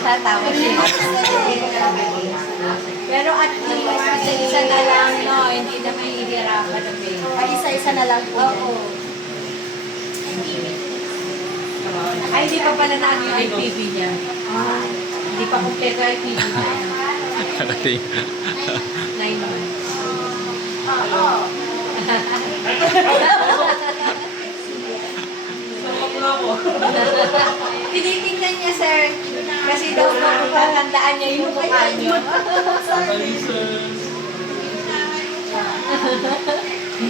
Tatawa siya. Pero at least, isa-isa na lang, no? Hindi na may hihirapan na baby. Ay, isa-isa na lang po. Oo. Ay, hindi pa pala na yung IPV niya. Hindi pa kumpleto IPV niya. 9 months. Tinitingnan niya, sir. Kasi daw tatandaan niya yung mukha niyo.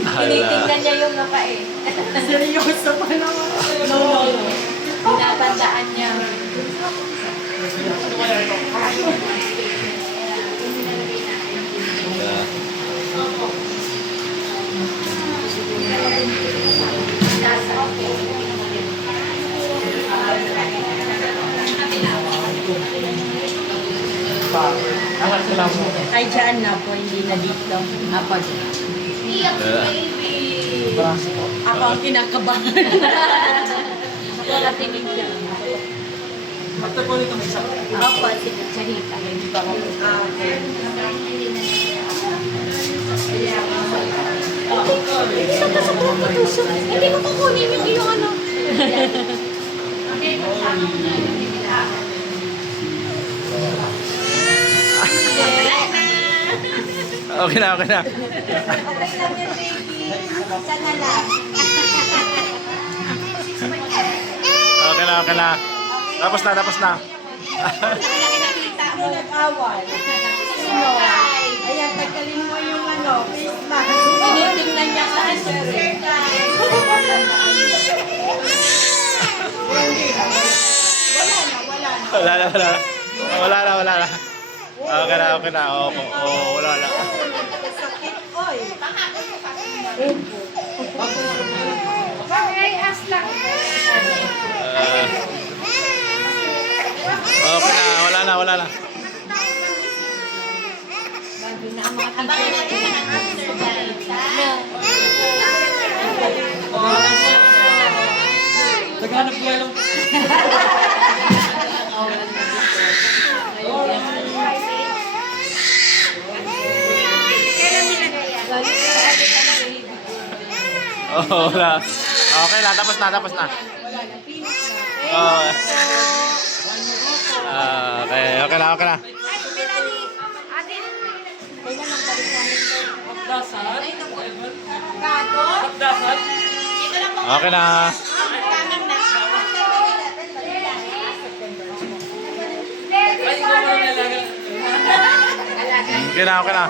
Tinitingnan niya yung mukha eh. Seryoso pa naman. No. Tinatandaan niya. Ay, dyan na po, hindi na dito. Apo dyan. Ako ang kinakabahan. Ako natingin siya. After po nito may isa. Opo, si Charita. Hindi ko kukunin yung iyong ano. Okay na, okay na. Okay lang yung baby. Sana lang. Okay na, okay na. Tapos na, tapos na. Sino nag-awal? Sino? Ayan, tagkalin mo yung ano, Christmas. Tinitingnan niya sa answer eh. Wala na, wala na. Wala na, wala na. Okay na, okay na. Opo, wala na. Sakit, oy. Okay na, wala na, wala na. Bago na ang mga teachers. Naghanap ko lang. Wala. Okay na, tapos na, tapos na. Okay, okay na, okay na. Hapdasan. Hapdasan. Okay na. Ay, ikaw na nalaga. Okay na, okay na.